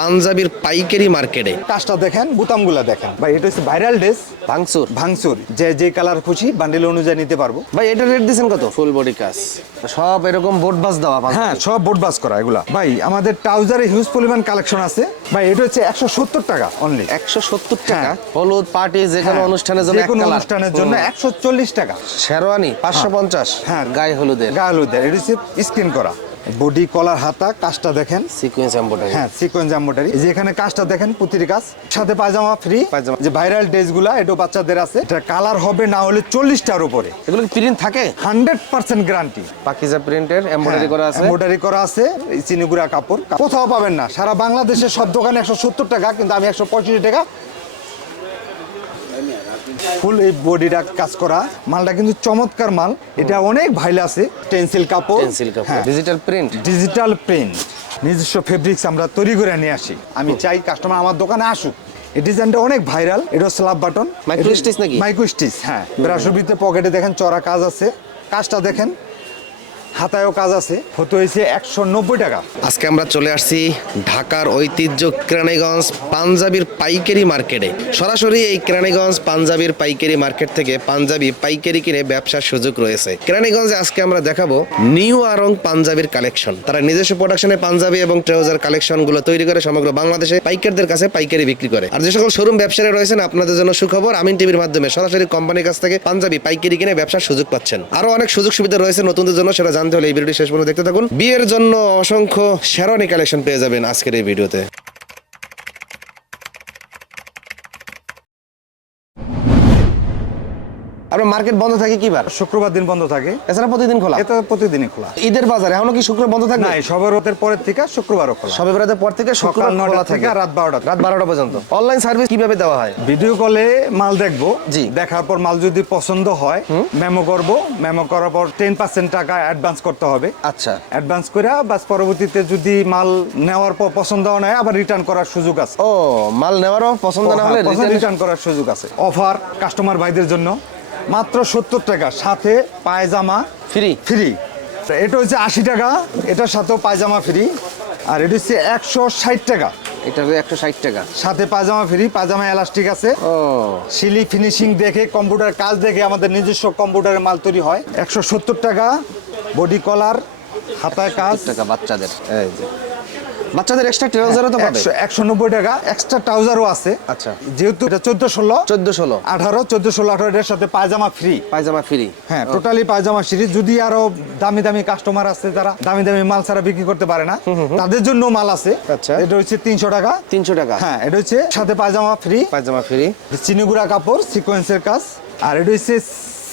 পাঞ্জাবির পাইকারি মার্কেটে। কাজটা দেখেন বুতামগুলা দেখেন। ভাই এটা হচ্ছে ভাইরাল ড্রেস ভাঙচুর। ভাঙচুর। যে যে কালার খুশি বান্ডিল অনুযায়ী নিতে পারব। ভাই এটা রেট দিয়েছেন কত? ফুল বডি কাজ। সব এরকম বোট বাস দেওয়া হ্যাঁ সব বোট বাস করা এগুলা। ভাই আমাদের ট্রাউজারে হিউজ পরিমাণ কালেকশন আছে। ভাই এটা হচ্ছে একশো সত্তর টাকা অনলি একশো সত্তর টাকা? হ্যাঁ। হলুদ পার্টি যে কোনো অনুষ্ঠানের জন্য কোনো কালার অনুষ্ঠানের জন্য একশো চল্লিশ টাকা। শেরওয়ানি পাঁচশো পঞ্চাশ। হ্যাঁ। গায়ে হলুদের। গায়ে এটা হচ্ছে স্ক্রিন করা। বডি কলার হাতা কাজটা দেখেন। সিকুয়েন্স এম্বোটারি হ্যাঁ সিকোয়েন্স এম্বোটারি যে এখানে কাজটা দেখেন প্রতিটি কাজ। সাথে পায়জামা ফ্রি পায়জামা। যে ভাইরাল ড্রেসগুলা এটা বাচ্চাদের আছে। এটা কালার হবে না হলে চল্লিশটার উপরে। এগুলো প্রিন্ট থাকে? হান্ড্রেড পার্সেন্ট গ্যারান্টি পাকিজা প্রিন্টের এম্বোটারি করা আছে। এম্বোটারি করা আছে এই চিনিগুড়া কাপড়। কোথাও পাবেন না। সারা বাংলাদেশের সব দোকানে একশো সত্তর টাকা কিন্তু আমি একশো পঁয়ষট্টি টাকা ফুল এই বডিটা কাজ করা। মালটা কিন্তু চমৎকার মাল। এটা অনেক ভাইল আছে। টেন্সিল কাপড়। টেন্সিল কাপড় ডিজিটাল প্রিন্ট ডিজিটাল প্রিন্ট নিজস্ব ফেব্রিক্স আমরা তৈরি করে নিয়ে আসি। আমি চাই কাস্টমার আমার দোকানে আসুক। এই ডিজাইনটা অনেক ভাইরাল এটা স্ল্যাব বাটন মাইক্রো স্টিচ নাকি? মাইক্রো স্টিচ হ্যাঁ। ব্রাশের ভিতরে পকেটে দেখেন চড়া কাজ আছে। কাজটা দেখেন। হাতায়ও কাজ আছে। হতে হয়েছে একশো নব্বই টাকা। আজকে আমরা চলে আসছি ঢাকার ঐতিহ্য কেরানীগঞ্জ পাঞ্জাবির পাইকারি মার্কেটে। সরাসরি এই কেরানীগঞ্জ পাঞ্জাবির পাইকারি মার্কেট থেকে পাঞ্জাবি পাইকারি কিনে ব্যবসার সুযোগ রয়েছে। কেরানীগঞ্জে আজকে আমরা দেখাবো নিউ আরং পাঞ্জাবির কালেকশন। তারা নিজস্ব প্রোডাকশনে পাঞ্জাবি এবং ট্রাউজার কালেকশনগুলো তৈরি করে সমগ্র বাংলাদেশে পাইকারদের কাছে পাইকারি বিক্রি করে। আর যে সকল শোরুম ব্যবসায়ী রয়েছেন, আপনাদের জন্য সুখবর, আমিন টিভির মাধ্যমে সরাসরি কোম্পানির কাছ থেকে পাঞ্জাবি পাইকারি কিনে ব্যবসার সুযোগ পাচ্ছেন। আরও অনেক সুযোগ সুবিধা রয়েছে নতুনদের জন্য, সেটা জানতে হলে এই ভিডিওটি শেষ পর্যন্ত দেখতে থাকুন। বিয়ের জন্য অসংখ্য শেরওয়ানি কালেকশন পেয়ে যাবেন আজকের এই ভিডিওতে। আপনার মার্কেট বন্ধ থাকে কি বার শুক্রবার দিন বন্ধ থাকে। এছাড়া প্রতিদিন খোলা? এটা প্রতিদিনই খোলা। ঈদের বাজার এখনও কি শুক্র বন্ধ থাকবে? না পরের থেকে শুক্রবারও খোলা। সবে পর থেকে শুক্রবার খোলা থেকে থাকে। রাত বারোটা রাত বারোটা পর্যন্ত। অনলাইন সার্ভিস কীভাবে দেওয়া হয়? ভিডিও কলে মাল দেখব। জি। দেখার পর মাল যদি পছন্দ হয় মেমো করব। মেমো করার পর টেন পার্সেন্ট টাকা অ্যাডভান্স করতে হবে। আচ্ছা। অ্যাডভান্স করে বাস পরবর্তীতে যদি মাল নেওয়ার পর পছন্দ হয় আবার রিটার্ন করার সুযোগ আছে। ও মাল নেওয়ারও পছন্দ না হলে রিটার্ন করার সুযোগ আছে। অফার কাস্টমার ভাইদের জন্য। মাত্র সত্তর টাকা সাথে পায়জামা ফ্রি ফ্রি এটা হচ্ছে আশি টাকা এটার সাথেও পায়জামা ফ্রি আর এটা হচ্ছে একশো ষাট টাকা। এটা হলো একশো ষাট টাকা। সাথে পায়জামা ফ্রি পায়জামা এলাস্টিক আছে। ও। সিলি ফিনিশিং দেখে কম্পিউটার কাজ দেখে আমাদের নিজস্ব কম্পিউটারের মাল তৈরি হয়। একশো সত্তর টাকা বডি কলার হাতায় কাজ। টাকা বাচ্চাদের। এই যে। বাচ্চাদের এক্সট্রা ট্রাউজারও তো পাবে। একশো একশো নব্বই টাকা। এক্সট্রা ট্রাউজারও আছে। আচ্ছা। যেহেতু এটা চোদ্দ ষোলো চোদ্দ ষোলো আঠারো চোদ্দ ষোলো আঠারো এটার সাথে পায়জামা ফ্রি পায়জামা ফ্রি হ্যাঁ টোটালি পায়জামা সিরিজ যদি আরও দামি দামি কাস্টমার আছে তারা দামি দামি মাল ছাড়া বিক্রি করতে পারে না তাদের জন্য মাল আছে। আচ্ছা। এটা হচ্ছে তিনশো টাকা। তিনশো টাকা। হ্যাঁ এটা হচ্ছে সাথে পায়জামা ফ্রি পায়জামা ফ্রি চিনিগুড়া কাপড় সিকোয়েন্সের কাজ। আর এটা হচ্ছে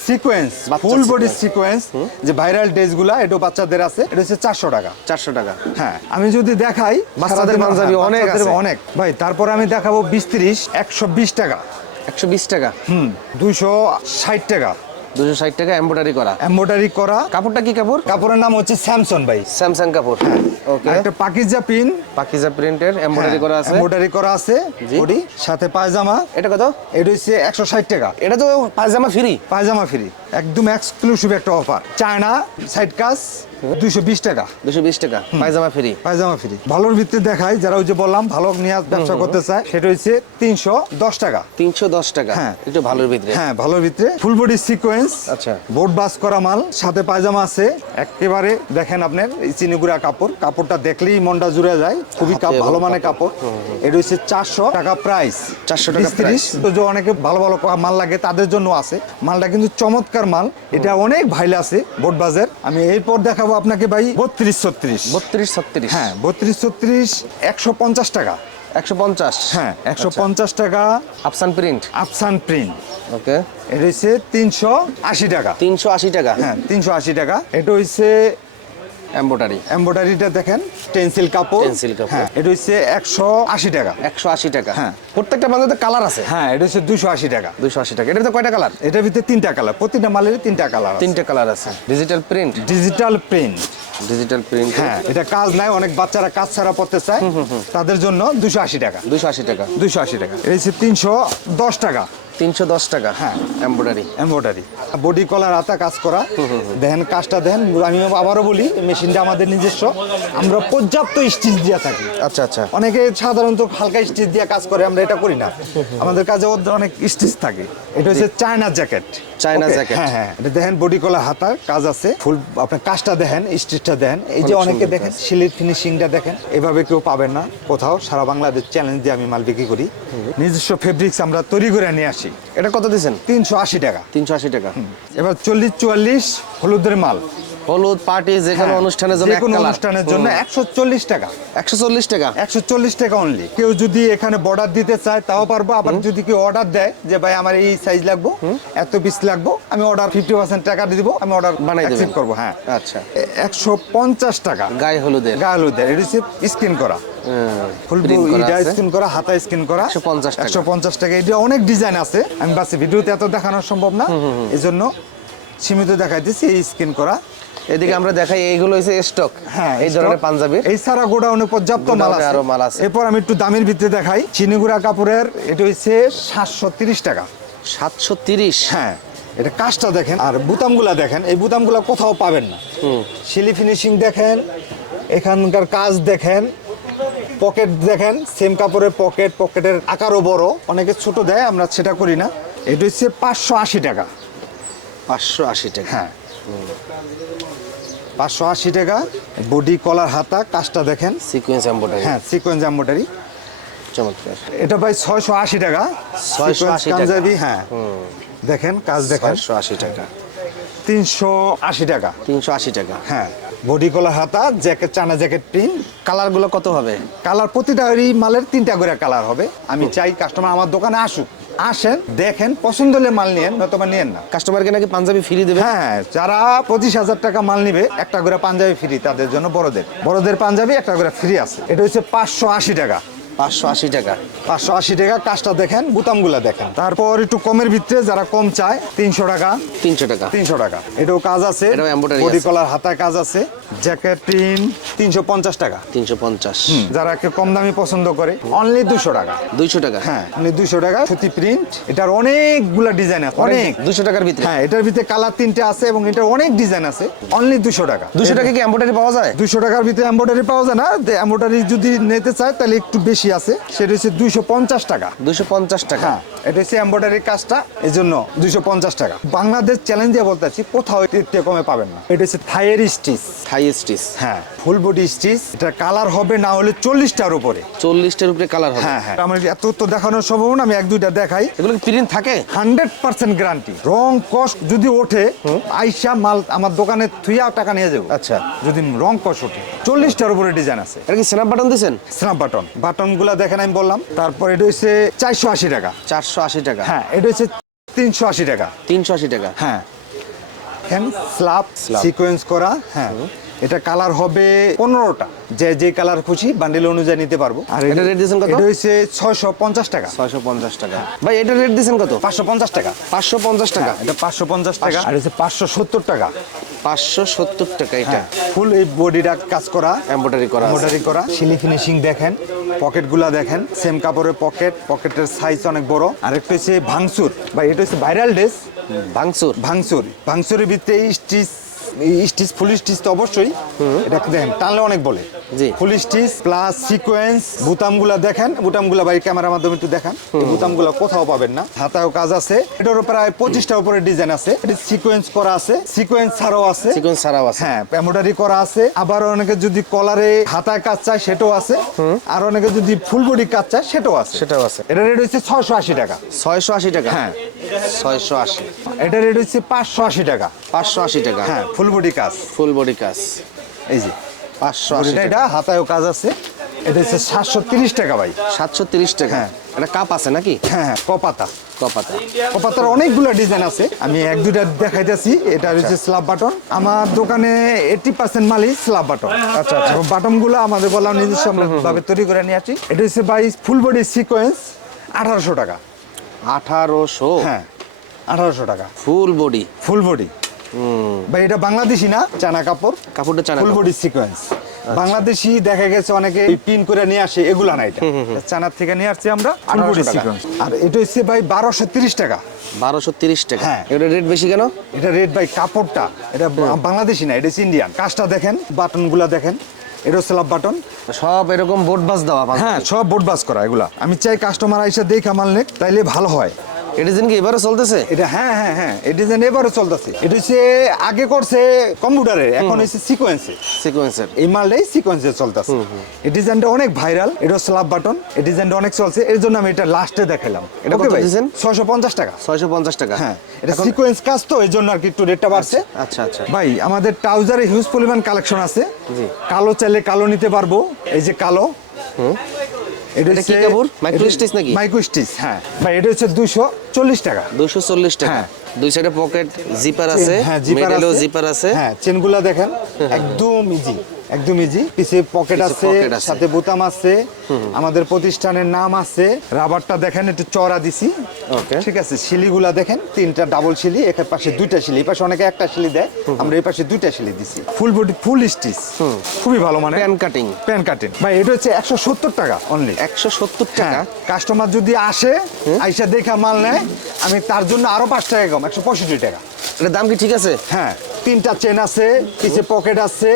সিকোয়েন্স বা ফুল বডি সিকোয়েন্স যে ভাইরাল ড্রেসগুলা এটা বাচ্চাদের আছে এটা হচ্ছে চারশো টাকা। চারশো টাকা। হ্যাঁ আমি যদি দেখাই বাচ্চাদের পাঞ্জাবি হ্যাঁ, অনেক। অনেক। ভাই তারপর আমি দেখাবো বিশ তিরিশ একশো বিশ টাকা। একশো বিশ টাকা। হুম দুইশো ষাট টাকা। দুশো ষাট টাকা এম্ব্রয়ডারি করা। এম্ব্রয়ডারি করা। কাপড়টা কি কাপড়? কাপড়ের নাম হচ্ছে স্যামসন ভাই। স্যামসাং কাপড়। ওকে একটা পাকিজা পিন পাকিজা প্রিন্টের এম্ব্রয়ডারি করা আছে। এম্ব্রয়ডারি করা আছে বডি সাথে পায়জামা। এটা কত? এটা হচ্ছে একশো ষাট টাকা। এটা তো পায়জামা ফ্রি পায়জামা ফ্রি একদম এক্সক্লুসিভ একটা অফার চায়না সাইড কাজ দুইশো বিশ টাকা। দুশো বিশ টাকা পায়জামা ফ্রি। পায়জামা ফ্রি। ভালোর ভিত্তিতে দেখাই যারা ওই যে বললাম ভালো নিয়ে ব্যবসা করতে চায় সেটা হচ্ছে তিনশো দশ টাকা। তিনশো দশ টাকা হ্যাঁ। একটু ভালোর ভিতরে। হ্যাঁ ভালোর ভিতরে। ফুল বডি সিকোয়েন্স আচ্ছা। বোর্ড বাস করা মাল সাথে পায়জামা আছে। একেবারে দেখেন আপনার এই চিনিগুড়া কাপড়। কাপড়টা দেখলেই মনটা জুড়ে যায়। খুবই ভালো মানের কাপড়। এটা হচ্ছে চারশো টাকা প্রাইস 400 টাকা তিরিশ। তো যে অনেকে ভালো ভালো মাল লাগে তাদের জন্য আছে। মালটা কিন্তু চমৎকার মাল এটা অনেক ভাইল আছে বোট বাজার। আমি এরপর দেখাবো আপনাকে ভাই বত্রিশ ছত্রিশ। বত্রিশ ছত্রিশ। হ্যাঁ বত্রিশ ছত্রিশ একশো পঞ্চাশ টাকা। একশো পঞ্চাশ। হ্যাঁ একশো পঞ্চাশ টাকা। আফসান প্রিন্ট? আফসান প্রিন্ট। ওকে। এটা হচ্ছে তিনশো আশি টাকা। তিনশো আশি টাকা। হ্যাঁ তিনশো আশি টাকা। এটা হচ্ছে এম্ব্রয়ডারি এম্ব্রয়ডারিটা দেখেন টেন্সিল কাপড়। Tencel কাপড়। হ্যাঁ এটা হচ্ছে একশো আশি টাকা। একশো আশি টাকা। হ্যাঁ। প্রত্যেকটা বান্ধবতে কালার আছে? হ্যাঁ এটা হচ্ছে দুশো আশি টাকা। দুশো আশি টাকা। এটার তো কয়টা কালার এটার ভিতরে তিনটা কালার প্রতিটা মালের তিনটা কালার তিনটে কালার আছে। Digital print digital print digital print হ্যাঁ এটা কাজ নাই অনেক বাচ্চারা কাজ ছাড়া পড়তে চায়। তাদের জন্য দুশো আশি টাকা। দুশো আশি টাকা। দুশো আশি টাকা। এটা হচ্ছে তিনশো দশ টাকা। তিনশো দশ টাকা হ্যাঁ। এম্ব্রয়ডারি এমব্রয়ডারি বডি কলার আতা কাজ করা। দেখেন কাজটা দেখেন আমি আবারও বলি মেশিনটা আমাদের নিজস্ব। আমরা পর্যাপ্ত স্টিচ দিয়ে থাকি। আচ্ছা আচ্ছা। অনেকে সাধারণত হালকা স্টিচ দিয়ে কাজ করে আমরা এটা করি না। আমাদের কাজে অনেক স্টিচ থাকে। এটা হচ্ছে চায়না জ্যাকেট চায়না জ্যাকেট। হ্যাঁ এটা দেখেন বডি কলার হাতার কাজ আছে ফুল আপনার কাজটা দেখেন স্টিচটা দেখেন। এই যে অনেকে দেখেন সিলির ফিনিশিংটা দেখেন এভাবে কেউ পাবেন না। কোথাও সারা বাংলাদেশ চ্যালেঞ্জ দিয়ে আমি মাল বিক্রি করি। নিজস্ব ফেব্রিক্স আমরা তৈরি করে নিয়ে আসি। এটা কত দিয়েছেন তিনশো আশি টাকা। তিনশো আশি টাকা। এবার চল্লিশ চুয়াল্লিশ হলুদের মাল। হলুদ পার্টি যে কোনো হ্যাঁ, অনুষ্ঠানের জন্য কোনো অনুষ্ঠানের জন্য একশো চল্লিশ টাকা। একশো চল্লিশ টাকা? একশো চল্লিশ টাকা অনলি কেউ যদি এখানে বর্ডার দিতে চায় তাও পারব। আবার যদি কেউ অর্ডার দেয় যে ভাই আমার এই সাইজ লাগবো এত পিস লাগবো আমি অর্ডার ফিফটি পার্সেন্ট টাকা দিব আমি অর্ডার বানাই। অ্যাকসেপ্ট করব। হ্যাঁ। আচ্ছা। একশো পঞ্চাশ টাকা। গায়ে হলুদের। গায়ে হলুদের। এটা হচ্ছে স্কিন করা। করা। করা হাতা স্কিন করা। একশো পঞ্চাশ টাকা। এটা অনেক ডিজাইন আছে। আমি বাসে ভিডিওতে এত দেখানো সম্ভব না। এই জন্য সীমিত দেখাই দেখাইতেছি এই স্কিন করা। এদিকে আমরা দেখাই এইগুলো হচ্ছে স্টক হ্যাঁ এই ধরনের পাঞ্জাবি। এই ছাড়া গোডাউনে পর্যাপ্ত মাল আছে। আরও মাল আছে। এরপর আমি একটু দামের ভিত্তিতে দেখাই। চিনিগুড়া কাপড়ের এটা হচ্ছে সাতশো তিরিশ টাকা। সাতশো তিরিশ? হ্যাঁ এটা কাজটা দেখেন আর বুতামগুলা দেখেন এই বুতামগুলা কোথাও পাবেন না। সিলি ফিনিশিং দেখেন এখানকার কাজ দেখেন পকেট দেখেন সেম কাপড়ের পকেট পকেটের আকারও বড় অনেকে ছোট দেয় আমরা সেটা করি না। এটা হচ্ছে পাঁচশো আশি টাকা। পাঁচশো আশি টাকা। হ্যাঁ পাঁচশো আশি টাকা। বডি কলার হাতা কাজটা দেখেন। সিকোয়েন্স এম্ব্রয়ডারি হ্যাঁ সিকোয়েন্স জাম্বোটারি চমৎকার। এটা ভাই ছয়শো আশি টাকা। 680 Sequence টাকা। পাঞ্জাবি হ্যাঁ। দেখেন কাজ দেখেন। ছয়শো আশি টাকা। তিনশো আশি টাকা। তিনশো আশি টাকা। হ্যাঁ বডি কলার হাতা জ্যাকেট চানা জ্যাকেট প্রিন্ট। কালারগুলো কত হবে? কালার প্রতিটা মালের তিনটা করে কালার হবে। আমি চাই কাস্টমার আমার দোকানে আসুক। আসেন দেখেন পছন্দ হলে মাল নিয়েন নয়তো নিয়েন না। কাস্টমারকে নাকি পাঞ্জাবি ফ্রি দেবে? হ্যাঁ যারা পঁচিশ হাজার টাকা মাল নিবে একটা করে পাঞ্জাবি ফ্রি তাদের জন্য বড়দের। বড়দের পাঞ্জাবি একটা করে ফ্রি আছে। এটা হচ্ছে পাঁচশো আশি টাকা। পাঁচশো আশি টাকা। পাঁচশো আশি টাকা কাজটা দেখেন বুতামগুলা দেখেন। তারপর একটু কমের ভিতরে যারা কম চায় তিনশো টাকা। তিনশো টাকা। তিনশো টাকা। এটাও কাজ আছে। বডি কলার হাতায় কাজ আছে। জ্যাকেট প্রিন্ট তিনশো পঞ্চাশ টাকা। তিনশো পঞ্চাশ। যারা একটু কম দামি পছন্দ করে অনলি দুশো টাকা। দুইশো টাকা? হ্যাঁ অনলি দুশো টাকা সুতি প্রিন্ট এটার অনেকগুলা ডিজাইন আছে অনেক দুশো টাকার ভিতরে? হ্যাঁ এটার ভিতরে কালার তিনটে আছে এবং এটার অনেক ডিজাইন আছে অনলি দুশো টাকা। দুশো টাকা কি এম্ব্রয়ডারি পাওয়া যায়? দুশো টাকার ভিতরে এম্ব্রয়ডারি পাওয়া যায় না এম্ব্রয়ডারি যদি নিতে চায় তাহলে একটু বেশি আছে সেটা হচ্ছে দুইশো পঞ্চাশ টাকা। দুশো পঞ্চাশ টাকা? হ্যাঁ এটা হচ্ছে এম্ব্রয়ডারি কাজটা এই জন্য দুইশো পঞ্চাশ টাকা। বাংলাদেশ চ্যালেঞ্জে বলতে বলতেছি কোথাও এর কমে পাবেন না। এটা হচ্ছে থাইয়ের স্টিচ থাই স্টিচ। হ্যাঁ ফুল বডি স্টিচ এটা কালার হবে না হলে চল্লিশটার উপরে। চল্লিশটার উপরে কালার হবে। হ্যাঁ হ্যাঁ। আমার এত তো দেখানোর সম্ভব না আমি এক দুইটা দেখাই। এগুলো প্রিন্ট থাকে? হান্ড্রেড পার্সেন্ট গ্যারান্টি রং কস্ট যদি ওঠে আইসা মাল আমার দোকানে থুইয়া টাকা নিয়ে যাব। আচ্ছা। যদি রং কস্ট ওঠে চল্লিশটার উপরে ডিজাইন আছে। এটা কি স্ন্যাপ বাটন দিয়েছেন? স্ন্যাপ বাটন বাটনগুলো দেখেন আমি বললাম। তারপর এটা হচ্ছে চারশো আশি টাকা। চারশো আশি টাকা। হ্যাঁ এটা হচ্ছে তিনশো আশি টাকা। তিনশো আশি টাকা। হ্যাঁ। Slab। সিকোয়েন্স করা। হ্যাঁ। এটা কালার হবে পনেরোটা। যে যে কালার খুশি বান্ডিল অনুযায়ী নিতে পারব। আর এটা rate দিয়েছেন কত? এটা হচ্ছে ছয়শো পঞ্চাশ টাকা। ছয়শো পঞ্চাশ টাকা। ভাই এটা রেট দিয়েছেন কত? পাঁচশো পঞ্চাশ টাকা। পাঁচশো পঞ্চাশ টাকা। এটা পাঁচশো পঞ্চাশ টাকা। আর হচ্ছে পাঁচশো সত্তর টাকা। পাঁচশো সত্তর টাকা এটা। হ্যাঁ ফুল এই বডিটা কাজ করা। এম্ব্রয়ডারি করা। এমব্রয়ডারি করা। সিলি ফিনিশিং দেখেন পকেটগুলা দেখেন। সেম কাপড়ের পকেট। পকেটের সাইজ অনেক বড়। আর একটা হচ্ছে ভাঙচুর। বা এটা হচ্ছে ভাইরাল ড্রেস ভাঙচুর। ভাঙচুর। ভাঙচুরের ভিতরে স্টিচ স্টিচ ফুল স্টিচ তো অবশ্যই। এটা দেখেন টানলে অনেক বলে। জি। ফুল স্টিচ প্লাস সিকোয়েন্স বুতামগুলা দেখেন বুতামগুলা বাড়ি ক্যামেরার মাধ্যমে একটু দেখান। এই বুতামগুলা কোথাও পাবেন না। হাতায়ও কাজ আছে। এটারও প্রায় পঁচিশটা উপরে ডিজাইন আছে। এটা সিকোয়েন্স করা আছে। সিকোয়েন্স ছাড়াও আছে। সিকোয়েন্স ছাড়াও আছে। হ্যাঁ এমব্রয়ডারি করা আছে। আবার অনেকে যদি কলারে হাতায় কাজ চায় সেটাও আছে। আর অনেকে যদি ফুল বডি কাজ চায় সেটাও আছে। সেটাও আছে। এটা রেট হচ্ছে ছয়শো আশি টাকা। ছয়শো আশি টাকা? হ্যাঁ। ছয়শো আশি। এটা রেট হচ্ছে পাঁচশো আশি টাকা। পাঁচশো আশি টাকা। হ্যাঁ ফুল বডি কাজ। ফুল বডি কাজ। এই যে। পাঁচশো এটা হাতায়ও কাজ আছে। এটা হচ্ছে সাতশো তিরিশ টাকা ভাই। সাতশো তিরিশ টাকা। হ্যাঁ। এটা কাপ আছে নাকি? হ্যাঁ হ্যাঁ কপাতা। কপাতা। কপাতার অনেকগুলো ডিজাইন আছে। আমি এক দুইটা দেখাইতেছি। এটা হচ্ছে স্ল্যাব বাটন। আমার দোকানে এইটি পার্সেন্ট মালই স্ল্যাব বাটন। আচ্ছা আচ্ছা বাটনগুলো আমাদের বললাম নিজস্ব ভাবে তৈরি করে নিয়ে আসি। এটা হচ্ছে বাই ফুল বডি সিকোয়েন্স আঠারোশো টাকা। আঠারোশো? হ্যাঁ আঠারোশো টাকা। ফুল বডি ফুল বডি ভাই এটা বাংলাদেশি না? চানা কাপড়? কাপড়টা চানা ফুল বডি সিকোয়েন্স বাংলাদেশি দেখা গেছে অনেকে পিন করে নিয়ে আসে এগুলা না এটা। চানার থেকে নিয়ে আসছি আমরা আঠারোশো টাকা। টাকা আর এটা হচ্ছে ভাই বারোশো তিরিশ টাকা। বারোশো তিরিশ টাকা। হ্যাঁ। এটা রেট বেশি কেন? এটা রেড বাই কাপড়টা এটা বাংলাদেশি না এটা ইন্ডিয়ান কাজটা দেখেন দেখেন এটা স্ল্যাব বাটন সব এরকম বোট বাস দেওয়া হ্যাঁ সব বোর্ড বাস করা এগুলা। আমি চাই কাস্টমার এসে দেখে মানলে তাইলে ভালো হয়। এটা কি এবারে চলতেছে? এটা হ্যাঁ হ্যাঁ হ্যাঁ এই ডিজাইন এবারও চলতেছে। এটা হচ্ছে আগে করছে কম্পিউটারে এখন হচ্ছে সিকোয়েন্সে সিকোয়েন্সের এই মালটাই সিকোয়েন্সে চলতেছে। এই ডিজাইনটা অনেক ভাইরাল এটা স্ল্যাব বাটন এই ডিজাইনটা অনেক চলছে এর জন্য আমি এটা লাস্টে দেখালাম এটা কত? ছয়শো পঞ্চাশ টাকা। ছয়শো পঞ্চাশ টাকা। হ্যাঁ এটা সিকোয়েন্স কাজ তো এই জন্য আর কি একটু রেটটা বাড়ছে। আচ্ছা আচ্ছা ভাই আমাদের ট্রাউজারে হিউজ পরিমাণ কালেকশন আছে। জি। কালো চাইলে কালো নিতে পারব এই যে কালো। এটা কি কাপড়? নাকি? মাইক্রো স্টিচ হ্যাঁ ভাই এটা হচ্ছে দুশো চল্লিশ টাকা দুশো চল্লিশ টাকা হ্যাঁ। দুই সাইডে পকেট জিপার আছে হ্যাঁ জিপার আছে জিপার আছে হ্যাঁ চেনগুলা দেখেন একদম ইজি একদম ইজি পিছে পকেট আছে সাথে বোতাম আছে। আমাদের প্রতিষ্ঠানের নাম আছে। রাবারটা দেখেন একটু চড়া দিছি. ঠিক আছে শিলিগুলা দেখেন তিনটা ডাবল শিলি এখানে পাশে দুইটা শিলি। এই পাশে অনেকে একটা শিলি দেয় আমরা এই পাশে দুইটা শিলি দিছি। ফুল বডি ফুল স্টিচ খুবই ভালো মানে প্যান কাটিং প্যান কাটিং ভাই এটা হচ্ছে একশো সত্তর টাকা অনলি একশো সত্তর টাকা? হ্যাঁ কাস্টমার যদি আসে আইসা দেখা মাল নেয় আমি তার জন্য আরও পাঁচ টাকা কম একশো পঁয়ষট্টি টাকা। এটার দাম কি ঠিক আছে? হ্যাঁ তিনটা চেন আছে পিছে পকেট আছে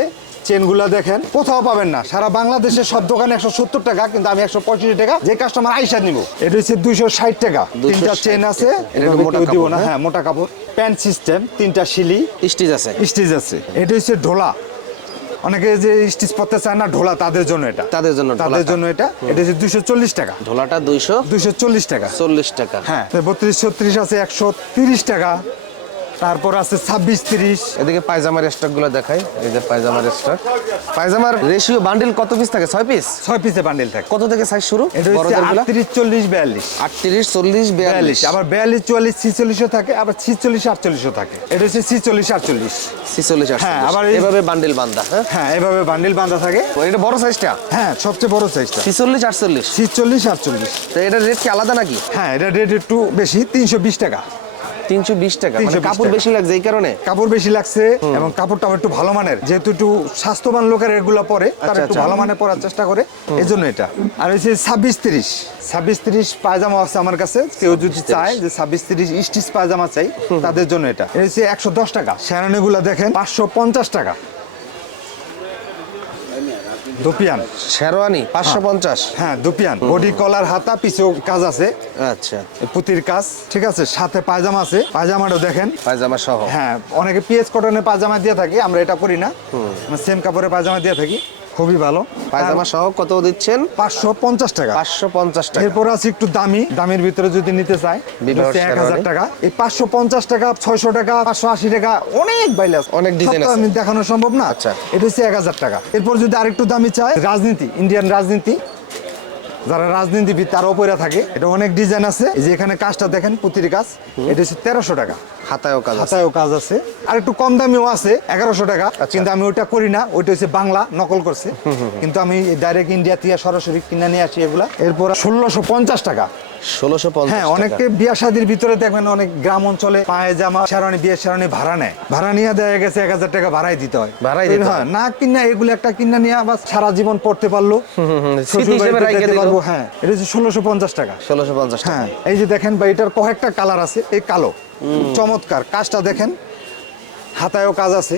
চেনগুলা দেখেন কোথাও পাবেন না। সারা বাংলাদেশের সব দোকানে একশো সত্তর টাকা কিন্তু আমি একশো পঁয়ষট্টি টাকা যে কাস্টমার আইসা নিব। এটা হচ্ছে দুইশো ষাট টাকা। 260 তিনটা চেন আছে মোটা এভাবে দিব না হ্যাঁ? হ্যাঁ মোটা কাপড়। প্যান্ট সিস্টেম তিনটা শিলি। স্টিচ আছে। স্টিচ আছে। এটা হচ্ছে ঢোলা। অনেকে যে স্টিচ পড়তে চায় না ঢোলা তাদের জন্য এটা। তাদের জন্য তাদের জন্য এটা। এটা হচ্ছে দুইশো চল্লিশ টাকা। ঢোলাটা দুইশো দুইশো চল্লিশ টাকা। চল্লিশ টাকা। হ্যাঁ বত্রিশ ছত্রিশ আছে একশো তিরিশ টাকা। তারপর আছে ছাব্বিশ তিরিশ। এদিকে পায়জামার স্টকগুলো দেখাই। এই যে পায়জামার স্টক। পায়জামার রেশিও বান্ডিল কত পিস থাকে? ছয় পিস ছয় পিসে বান্ডিল থাকে। কত থেকে সাইজ শুরু? আটত্রিশ চল্লিশ বিয়াল্লিশ। আটত্রিশ চল্লিশ বিয়াল্লিশ। আবার বিয়াল্লিশ চুয়াল্লিশ ছিচল্লিশও থাকে আবার ছিচল্লিশ আটচল্লিশও থাকে। এটা হচ্ছে ছিচল্লিশ আটচল্লিশ। ছিচল্লিশ হ্যাঁ, আবার আবার এই- এভাবে বান্ডিল বান্ধা হ্যাঁ? হ্যাঁ এভাবে বান্ডিল বাঁধা থাকে। এটা বড় সাইজটা হ্যাঁ সবচেয়ে বড় সাইজটা ছিচল্লিশ আটচল্লিশ? ছিচল্লিশ আটচল্লিশ। তো এটার রেট কি আলাদা নাকি? হ্যাঁ এটা রেট একটু বেশি তিনশো বিশ টাকা। তিনশো বিশ টাকা মানে কাপড় বেশি লাগছে এই কারণে? কাপড় বেশি লাগছে এবং কাপড়টা একটু ভালো মানের যেহেতু একটু স্বাস্থ্যবান লোকের এগুলো পরে তার একটু আচ্ছা। ভালো মানের পরার চেষ্টা করে এই জন্য এটা। আর হচ্ছে ছাব্বিশ তিরিশ ছাব্বিশ তিরিশ পায়জামা আছে আমার কাছে কেউ যদি চায় যে ছাব্বিশ তিরিশ স্টিচ পায়জামা চাই তাদের জন্য এটা। এটা হচ্ছে একশো দশ টাকা শ্যারানিগুলো দেখেন পাঁচশো পঞ্চাশ টাকা। দুপিয়ান। শেরওয়ানি পাঁচশো পঞ্চাশ। হ্যাঁ দুপিয়ান। বডি কলার হাতা পিছু কাজ আছে। আচ্ছা। পুতির কাজ ঠিক আছে? সাথে পায়জামা আছে। পায়জামাটাও দেখেন। পায়জামা সহ। হ্যাঁ অনেকে পিএস কটনের পায়জামা দিয়ে থাকি আমরা এটা করি না। সেম কাপড়ের পায়জামা দিয়ে থাকি। খুবই ভালো। পায়জামা সহ কত দিচ্ছেন? পাঁচশো পঞ্চাশ টাকা। পাঁচশো পঞ্চাশ টাকা। এরপর আছে একটু দামি। দামের ভিতরে যদি নিতে চাই এক হাজার। টাকা। এই পাঁচশো পঞ্চাশ টাকা ছয়শো টাকা পাঁচশো আশি টাকা অনেক বাইলে আছে। অনেক ডিজাইন আছে। আমি দেখানো সম্ভব না। আচ্ছা। এটা হচ্ছে এক হাজার টাকা। এরপর যদি আরেকটু দামি চাই রাজনীতি ইন্ডিয়ান রাজনীতি। যারা রাজনীতিবিদ তারা উপরে থাকে। এটা অনেক ডিজাইন আছে। যে এখানে কাজটা দেখেন প্রতিটি কাজ। এটা হচ্ছে তেরোশো টাকা। হাতায়ও কাজ হাতায়ও কাজ আছে। আর একটু কম দামিও আছে এগারোশো টাকা। কিন্তু আমি ওইটা করি না ওইটা হচ্ছে বাংলা নকল করছে। কিন্তু আমি ডাইরেক্ট ইন্ডিয়া থেকে সরাসরি কিনে নিয়ে আসি এগুলা। এরপর ষোলোশো পঞ্চাশ টাকা। ষোলোশো হ্যাঁ অনেকে বিয়া শাদির ভিতরে দেখবেন অনেক গ্রাম অঞ্চলে পায়জামা শেরানি বিয়ে শেরানি ভাড়া নেয়। ভাড়া নিয়ে দেয়া গেছে এক হাজার টাকা ভাড়াই দিতে হয়। ভাড়াই দিতে হয়। না কিনা এগুলো একটা কিনা নিয়ে আবার সারা জীবন পড়তে পারল। পারব হ্যাঁ। এটা হচ্ছে ষোলোশো পঞ্চাশ টাকা। ষোলোশো পঞ্চাশ হ্যাঁ এই যে দেখেন বা এটার কয়েকটা কালার আছে। এই কালো। চমৎকার। কাজটা দেখেন। হাতায়ও কাজ আছে।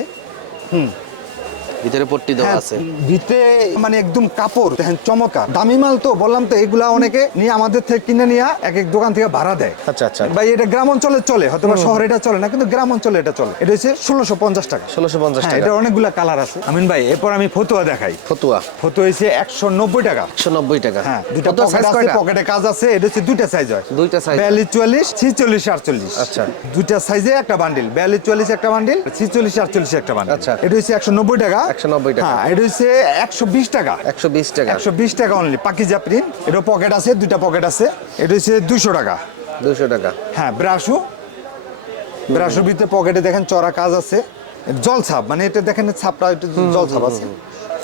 ভিতরে পট্টি দেওয়া হ্যাঁ, আছে। ভিতরে মানে একদম কাপড় দেখেন চমৎকার। দামি মাল তো বললাম তো এগুলা অনেকে নিয়ে আমাদের থেকে কিনে নিয়ে এক এক দোকান থেকে ভাড়া দেয়। আচ্ছা আচ্ছা। ভাই এটা গ্রাম অঞ্চলে চলে হয়তো বা শহরে এটা চলে না কিন্তু গ্রাম অঞ্চলে এটা চলে। এটা হচ্ছে ষোলোশো পঞ্চাশ টাকা। ষোলোশো পঞ্চাশ হ্যাঁ টাকা। এটা অনেকগুলা কালার আছে। আমিন ভাই এরপর আমি ফতুয়া দেখাই। ফতুয়া। ফতুয়া হচ্ছে একশো নব্বই টাকা। একশো নব্বই টাকা। হ্যাঁ দুটা পকেট আছে পকেটে কাজ আছে এটা হচ্ছে দুইটা সাইজ হয়। দুইটা হয়। বিয়াল্লিশ চুয়াল্লিশ ছিচল্লিশ আটচল্লিশ। আচ্ছা। দুইটা সাইজে একটা বান্ডিল বিয়াল্লিশ চুয়াল্লিশ একটা বান্ডিল ছিচল্লিশ আটচল্লিশ একটা বান্ডিল আচ্ছা। এটা হচ্ছে একশো নব্বই টাকা। 190 টাকা। হ্যাঁ এটা হচ্ছে একশো বিশ টাকা। একশো বিশ টাকা। একশো বিশ টাকা অনলি পাকিজা প্রিন্ট এটা পকেট আছে দুইটা পকেট আছে। এটা হচ্ছে 200 টাকা। 200 টাকা। হ্যাঁ ব্রাশও। ব্রাশুর ভিতরে পকেটে দেখেন চড়া কাজ আছে। জল ছাপ মানে এটা দেখেন ছাপটা একটু জল ছাপ আছে।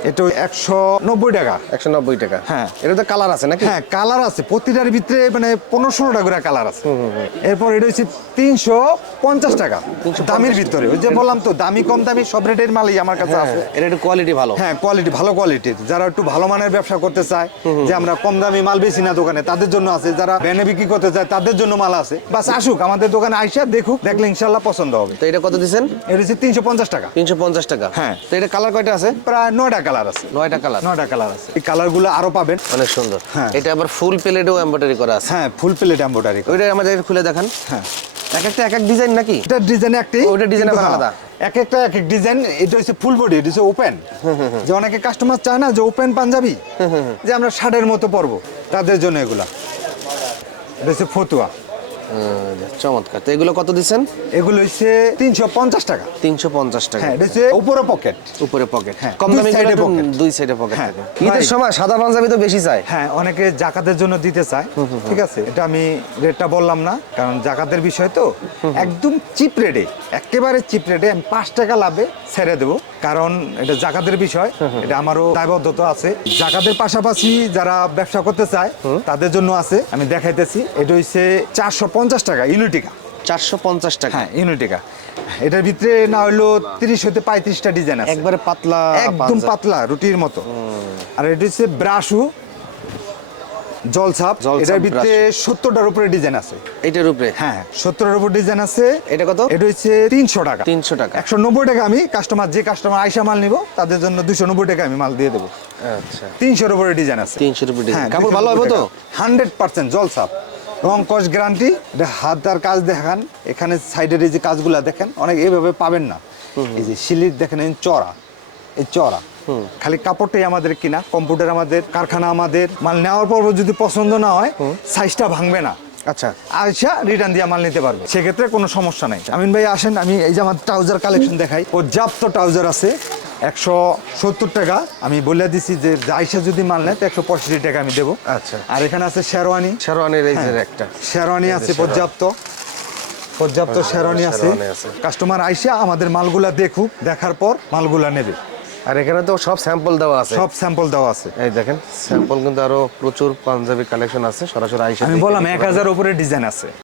এটা একশো নব্বই টাকা। একশো নব্বই টাকা। হ্যাঁ। এটা তো কালার আছে নাকি? হ্যাঁ কালার আছে। প্রতিটার ভিতরে মানে পনেরো ষোলোটা করে কালার আছে। এরপর এটা হচ্ছে তিনশো পঞ্চাশ টাকা। দামের ভিতরে। ওই যে বললাম তো দামি কম দামি সব রেটের মালই আমার কাছে হ্যাঁ, আছে। এটা একটু কোয়ালিটি ভালো। হ্যাঁ কোয়ালিটি ভালো কোয়ালিটির যারা একটু ভালো মানের ব্যবসা করতে চায় যে আমরা কম দামি মাল বেশি না দোকানে তাদের জন্য আছে। যারা ভ্যানে বিক্রি করতে চায় তাদের জন্য মাল আছে। বাস আসুক আমাদের দোকানে আইসা দেখুক দেখলে ইনশাল্লাহ পছন্দ হবে। তো এটা কত দিচ্ছেন? এটা হচ্ছে তিনশো পঞ্চাশ টাকা। তিনশো পঞ্চাশ টাকা। হ্যাঁ। তো এটা কালার কয়টা আছে? প্রায় নয়টা কালার আছে। নয়টা কালার। নয়টা কালার আছে। এই কালারগুলো আরও পাবেন। অনেক সুন্দর। হ্যাঁ। এটা আবার ফুল প্লেটেও এমব্রয়ডারি করা আছে। হ্যাঁ ফুল প্লেট এম্বোটারি ওইটা আমাদের খুলে দেখান। হ্যাঁ। এক একটা এক এক ডিজাইন নাকি? এটা ডিজাইন একটি ওটার design কিন্তু আবার হ্যাঁ, আলাদা। এক একটা এক এক ডিজাইন। এটা হচ্ছে ফুল বডি এটা হচ্ছে ওপেন যে অনেকে কাস্টমার চায় না যে ওপেন পাঞ্জাবি যে আমরা শার্টের মতো পরবো। তাদের জন্য এগুলা। এটা হচ্ছে ফতুয়া। চমৎকার। তো এগুলো কত দিচ্ছেন? এগুলো হচ্ছে তিনশো পঞ্চাশ টাকা। তিনশো পঞ্চাশ টাকা। হ্যাঁ এটা হচ্ছে উপরে পকেট। উপরে পকেট। হ্যাঁ, কম দামি গুলো pocket। দুই সাইডে পকেট হ্যাঁ, ঈদের সময় সাদা পাঞ্জাবি তো বেশি চাই। হ্যাঁ অনেকে জাকাতের জন্য দিতে চায়। ঠিক আছে এটা আমি রেটটা বললাম না কারণ জাকাতের বিষয় তো। একদম চিপ রেটে একেবারে চিপ রেটে আমি পাঁচ টাকা লাভে ছেড়ে দেবো। কারণ এটা জাকাতের বিষয় এটা আমারও দায়বদ্ধতা আছে। জাকাতের পাশাপাশি যারা ব্যবসা করতে চায় তাদের জন্য আছে আমি দেখাইতেছি। এটা হচ্ছে চারশো পঞ্চাশ টাকা ইউনিটিকা। চারশো পঞ্চাশ টাকা। হ্যাঁ ইউনিটিকা। এটার ভিতরে না হলো তিরিশ হতে পঁয়ত্রিশটা ডিজাইন আছে। একবারে পাতলা একদম পাতলা রুটির মতো। আর এটা হচ্ছে ব্রাশু জলছাপ। এটার ভিতরে সত্তরটার উপরে ডিজাইন আছে। এটার উপরে? হ্যাঁ সত্তরের উপর ডিজাইন আছে। এটা কত? এটা হচ্ছে তিনশো টাকা। 300 টাকা। একশো নব্বই টাকা আমি কাস্টমার যে কাস্টমার আইসা মাল নিব তাদের জন্য দুশো নব্বই টাকা আমি মাল দিয়ে দেবো। আচ্ছা। তিনশোর উপরে ডিজাইন আছে। তিনশোর উপরে design। কাপড় ভালো হবে তো? হান্ড্রেড পার্সেন্ট জলছাপ। রং কস গ্যারান্টি হাত আর কাজ দেখান এখানে সাইডের এই যে কাজগুলা দেখেন অনেক এইভাবে পাবেন না। এই যে শিলির দেখেন চড়া এই চড়া। খালি কাপড়টাই আমাদের কিনা কম্পিউটার আমাদের কারখানা আমাদের মাল নেওয়ার পর যদি পছন্দ না হয় সাইজটা ভাঙবে না। আচ্ছা। আইসা রিটার্ন দিয়ে মাল নিতে পারবে। সেক্ষেত্রে কোনো সমস্যা নাই। আমিন ভাই আসেন আমি এই যে আমার ট্রাউজার কালেকশন দেখাই। পর্যাপ্ত ট্রাউজার আছে। একশো সত্তর টাকা। আমি বলে দিছি যে আইসা যদি মাল নেয় তো একশো পঁয়ষট্টি টাকা আমি দেবো। আচ্ছা। আর এখানে আছে শেরওয়ানি। শেরওয়ানির এই যে হ্যাঁ, একটা। শেরওয়ানি আছে পর্যাপ্ত। পর্যাপ্ত শেরওয়ানি আছে। কাস্টমার আইসা আমাদের মালগুলা দেখুক দেখার পর মালগুলা নেবে। আর এখানে তো সব স্যাম্পল দেওয়া আছে। সব স্যাম্পল দেওয়া আছে। এই দেখেন স্যাম্পল কিন্তু আরও প্রচুর পাঞ্জাবি কালেকশন আছে সরাসরি আইসা আমি বললাম এক হাজার উপরে ডিজাইন আছে।